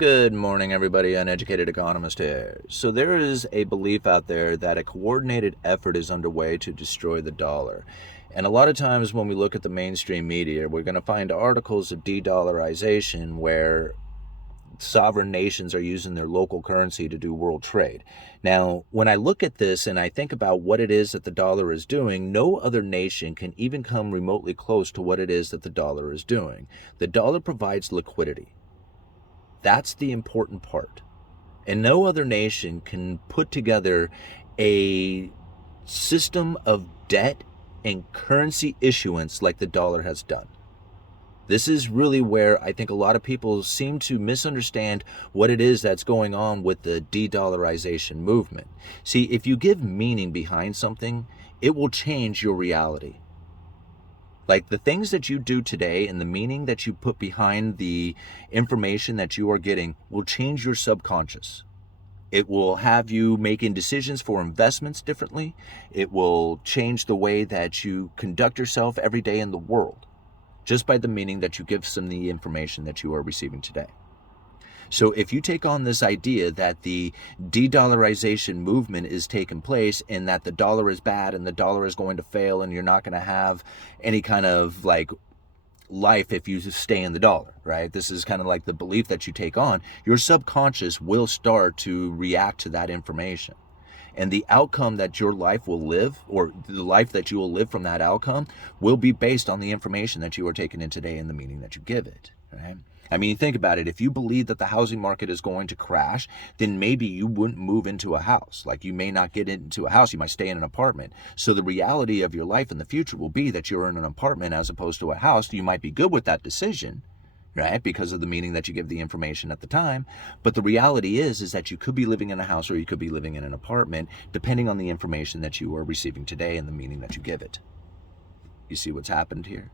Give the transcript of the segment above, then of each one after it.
Good morning, everybody. Uneducated Economist here. So there is a belief out there that a coordinated effort is underway to destroy the dollar. And a lot of times when we look at the mainstream media, we're going to find articles of de-dollarization where sovereign nations are using their local currency to do world trade. Now, when I look at this and I think about what it is that the dollar is doing, no other nation can even come remotely close to what it is that the dollar is doing. The dollar provides liquidity. That's the important part. And no other nation can put together a system of debt and currency issuance like the dollar has done. This is really where I think a lot of people seem to misunderstand what it is that's going on with the de-dollarization movement. See, if you give meaning behind something, it will change your reality. Like the things that you do today and the meaning that you put behind the information that you are getting will change your subconscious. It will have you making decisions for investments differently. It will change the way that you conduct yourself every day in the world, just by the meaning that you give some of the information that you are receiving today. So if you take on this idea that the de-dollarization movement is taking place and that the dollar is bad and the dollar is going to fail and you're not going to have any kind of like life if you stay in the dollar, right? This is kind of like the belief that you take on. Your subconscious will start to react to that information. And the outcome that your life will live, or the life that you will live from that outcome, will be based on the information that you are taking in today and the meaning that you give it, right? I mean, think about it. If you believe that the housing market is going to crash, then maybe you wouldn't move into a house. Like you may not get into a house, you might stay in an apartment. So the reality of your life in the future will be that you're in an apartment as opposed to a house. You might be good with that decision, right? Because of the meaning that you give the information at the time. But the reality is that you could be living in a house or you could be living in an apartment, depending on the information that you are receiving today and the meaning that you give it. You see what's happened here?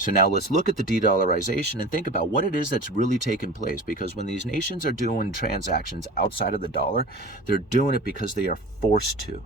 So now let's look at the de-dollarization and think about what it is that's really taking place. Because when these nations are doing transactions outside of the dollar, they're doing it because they are forced to,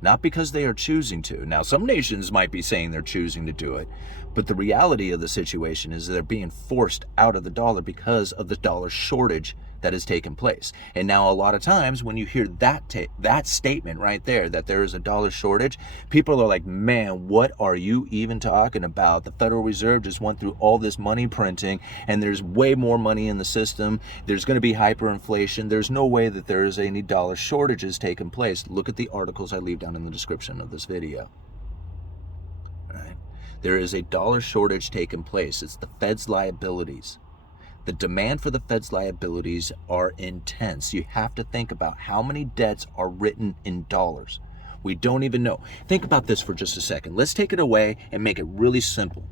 not because they are choosing to. Now, some nations might be saying they're choosing to do it, but the reality of the situation is they're being forced out of the dollar because of the dollar shortage that has taken place. And now a lot of times when you hear that statement right there, that there is a dollar shortage, people are like, man, what are you even talking about? The Federal Reserve just went through all this money printing and there's way more money in the system. There's going to be hyperinflation. There's no way that there is any dollar shortages taking place. Look at the articles I leave down in the description of this video. All right. There is a dollar shortage taking place. It's the Fed's liabilities. The demand for the Fed's liabilities are intense. You have to think about how many debts are written in dollars. We don't even know. Think about this for just a second. Let's take it away and make it really simple,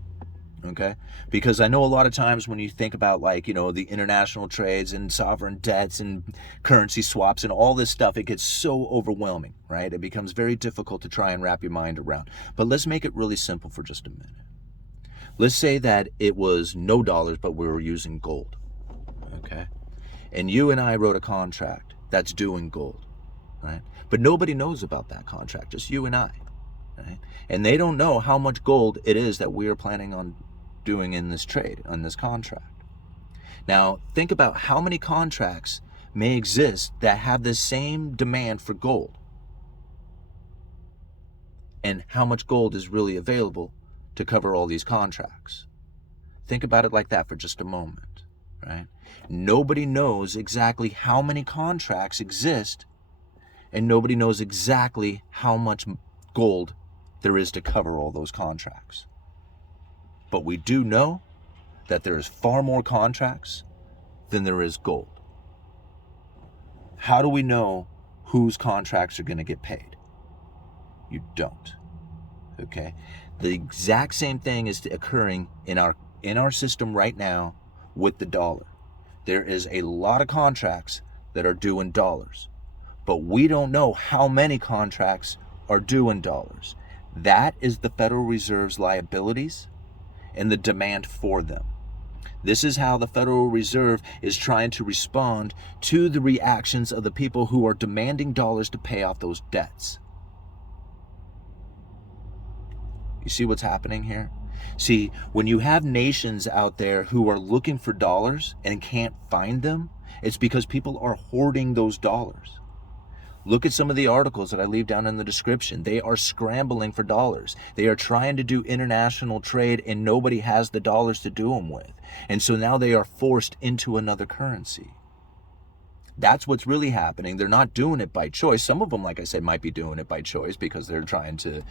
okay? Because I know a lot of times when you think about like, you know, the international trades and sovereign debts and currency swaps and all this stuff, it gets so overwhelming, right? It becomes very difficult to try and wrap your mind around. But let's make it really simple for just a minute. Let's say that it was no dollars, but we were using gold, okay? And you and I wrote a contract that's due in gold, right? But nobody knows about that contract, just you and I, right? And they don't know how much gold it is that we are planning on doing in this trade, on this contract. Now, think about how many contracts may exist that have the same demand for gold and how much gold is really available to cover all these contracts. Think about it like that for just a moment, right? Nobody knows exactly how many contracts exist, and nobody knows exactly how much gold there is to cover all those contracts. But we do know that there is far more contracts than there is gold. How do we know whose contracts are going to get paid? You don't. Okay? The exact same thing is occurring in our system right now with the dollar. There is a lot of contracts that are due in dollars, but we don't know how many contracts are due in dollars. That is the Federal Reserve's liabilities and the demand for them. This is how the Federal Reserve is trying to respond to the reactions of the people who are demanding dollars to pay off those debts. You see what's happening here? See, when you have nations out there who are looking for dollars and can't find them, it's because people are hoarding those dollars. Look at some of the articles that I leave down in the description. They are scrambling for dollars. They are trying to do international trade and nobody has the dollars to do them with. And so now they are forced into another currency. That's what's really happening. They're not doing it by choice. Some of them, like I said, might be doing it by choice because they're trying to,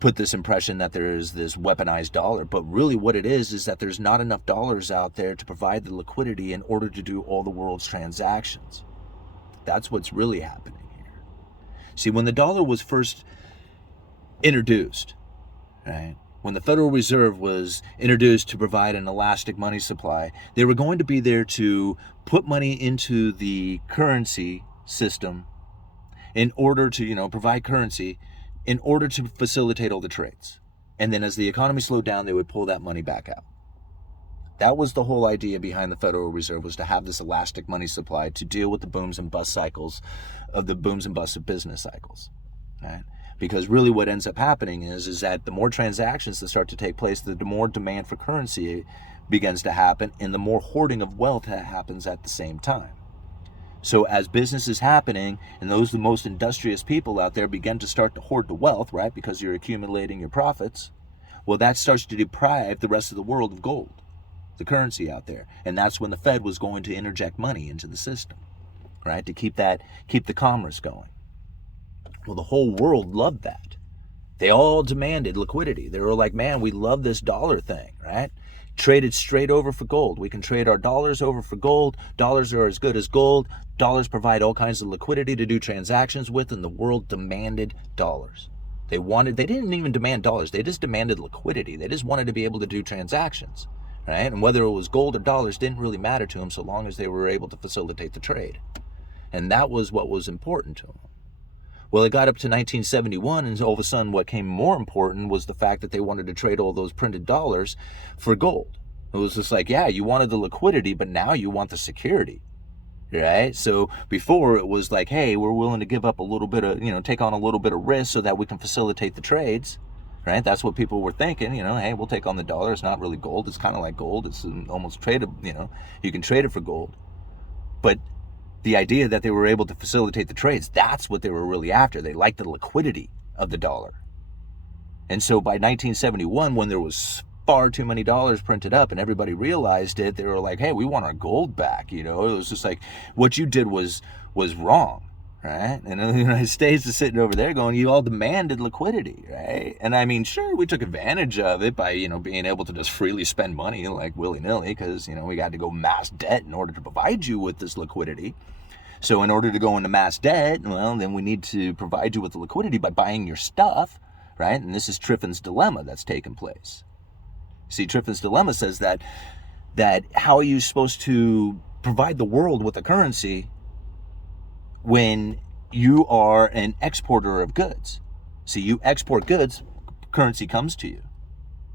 put this impression that there is this weaponized dollar. But really what it is that there's not enough dollars out there to provide the liquidity in order to do all the world's transactions. That's what's really happening here. See, when the dollar was first introduced, right? When the Federal Reserve was introduced to provide an elastic money supply, they were going to be there to put money into the currency system in order to, provide currency in order to facilitate all the trades. And then as the economy slowed down, they would pull that money back out. That was the whole idea behind the Federal Reserve, was to have this elastic money supply to deal with the booms and busts of business cycles, right? Because really what ends up happening is that the more transactions that start to take place, the more demand for currency begins to happen and the more hoarding of wealth that happens at the same time. So as business is happening and the most industrious people out there begin to start to hoard the wealth, right? Because you're accumulating your profits. Well, that starts to deprive the rest of the world of gold, the currency out there. And that's when the Fed was going to interject money into the system, right? To keep the commerce going. Well, the whole world loved that. They all demanded liquidity. They were like, man, we love this dollar thing, right? Traded straight over for gold. We can trade our dollars over for gold. Dollars are as good as gold. Dollars provide all kinds of liquidity to do transactions with, and the world demanded dollars. They didn't even demand dollars. They just demanded liquidity. They just wanted to be able to do transactions, right? And whether it was gold or dollars didn't really matter to them so long as they were able to facilitate the trade. And that was what was important to them. Well, it got up to 1971, and all of a sudden what came more important was the fact that they wanted to trade all those printed dollars for gold. It was just like, yeah, you wanted the liquidity, but now you want the security, right? So before it was like, hey, we're willing to give up a little bit of, take on a little bit of risk so that we can facilitate the trades, right? That's what people were thinking, hey, we'll take on the dollar. It's not really gold. It's kind of like gold. It's almost tradable, you can trade it for gold. But the idea that they were able to facilitate the trades, that's what they were really after. They liked the liquidity of the dollar. And so by 1971, when there was far too many dollars printed up and everybody realized it, they were like, hey, we want our gold back. It was just like, what you did was wrong, right? And the United States is sitting over there going, you all demanded liquidity, right? And I mean, sure, we took advantage of it by, being able to just freely spend money like willy-nilly because, we got to go mass debt in order to provide you with this liquidity. So in order to go into mass debt, well, then we need to provide you with the liquidity by buying your stuff, right? And this is Triffin's dilemma that's taken place. See, Triffin's dilemma says that how are you supposed to provide the world with a currency when you are an exporter of goods? See, you export goods, currency comes to you,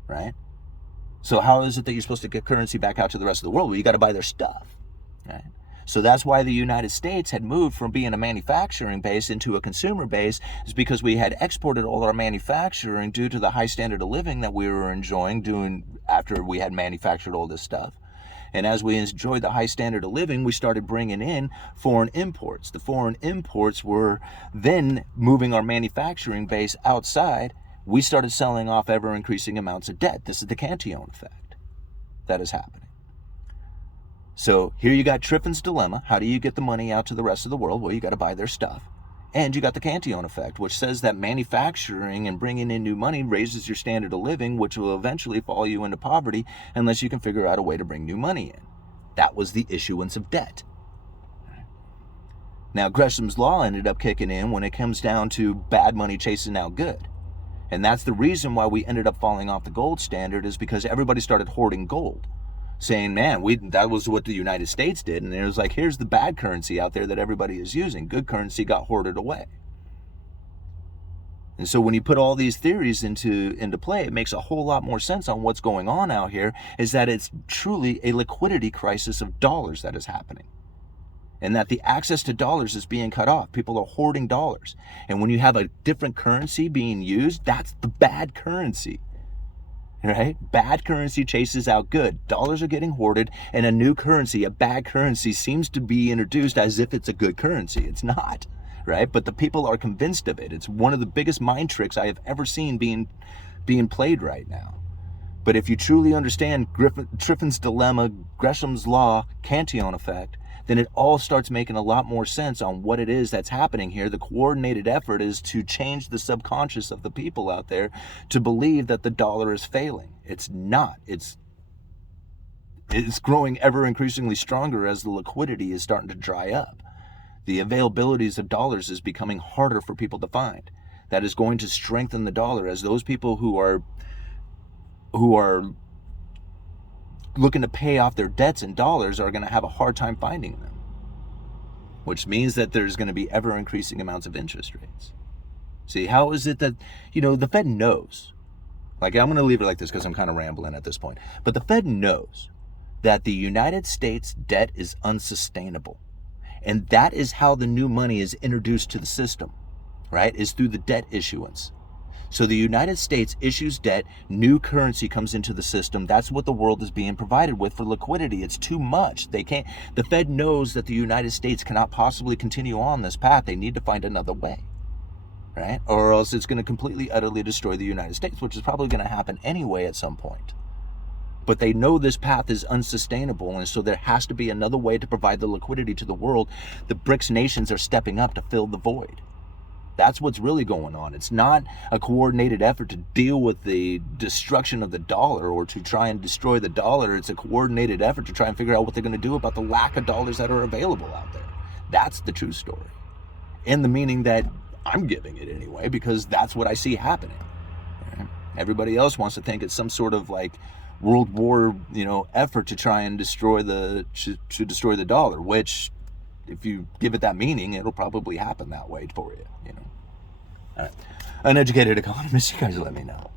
right? So how is it that you're supposed to get currency back out to the rest of the world? Well, you got to buy their stuff, right? So that's why the United States had moved from being a manufacturing base into a consumer base, is because we had exported all our manufacturing due to the high standard of living that we were enjoying doing after we had manufactured all this stuff. And as we enjoyed the high standard of living, we started bringing in foreign imports. The foreign imports were then moving our manufacturing base outside. We started selling off ever increasing amounts of debt. This is the Cantillon effect that is happening. So here you got Triffin's dilemma. How do you get the money out to the rest of the world? Well, you got to buy their stuff. And you got the Cantillon effect, which says that manufacturing and bringing in new money raises your standard of living, which will eventually fall you into poverty unless you can figure out a way to bring new money in. That was the issuance of debt. Now, Gresham's law ended up kicking in when it comes down to bad money chasing out good. And that's the reason why we ended up falling off the gold standard, is because everybody started hoarding gold. Saying, man, that was what the United States did. And it was like, here's the bad currency out there that everybody is using. Good currency got hoarded away. And so when you put all these theories into play, it makes a whole lot more sense on what's going on out here, is that it's truly a liquidity crisis of dollars that is happening. And that the access to dollars is being cut off. People are hoarding dollars. And when you have a different currency being used, that's the bad currency. right? Bad currency chases out good. Dollars are getting hoarded, and a new currency, a bad currency, seems to be introduced as if it's a good currency. It's not, right? But the people are convinced of it. It's one of the biggest mind tricks I have ever seen being played right now. But if you truly understand Triffin's dilemma, Gresham's law, Cantillon effect, then it all starts making a lot more sense on what it is that's happening here. The coordinated effort is to change the subconscious of the people out there to believe that the dollar is failing. It's not. It's growing ever increasingly stronger as the liquidity is starting to dry up. The availabilities of dollars is becoming harder for people to find. That is going to strengthen the dollar as those people who are looking to pay off their debts in dollars are going to have a hard time finding them, which means that there's going to be ever increasing amounts of interest rates. See, how is it that, the Fed knows, like, I'm going to leave it like this because I'm kind of rambling at this point, but the Fed knows that the United States debt is unsustainable. And that is how the new money is introduced to the system, right? Is through the debt issuance. So the United States issues debt, new currency comes into the system. That's what the world is being provided with for liquidity. It's too much. The Fed knows that the United States cannot possibly continue on this path. They need to find another way, right? Or else it's going to completely, utterly destroy the United States, which is probably going to happen anyway at some point. But they know this path is unsustainable, and so there has to be another way to provide the liquidity to the world. The BRICS nations are stepping up to fill the void. That's what's really going on. It's not a coordinated effort to deal with the destruction of the dollar or to try and destroy the dollar. It's a coordinated effort to try and figure out what they're going to do about the lack of dollars that are available out there. That's the true story. In the meaning that I'm giving it anyway, because that's what I see happening. Everybody else wants to think it's some sort of like World War, effort to try and destroy the dollar, which, if you give it that meaning, it'll probably happen that way for you, All right. Uneducated economist, you guys let me know.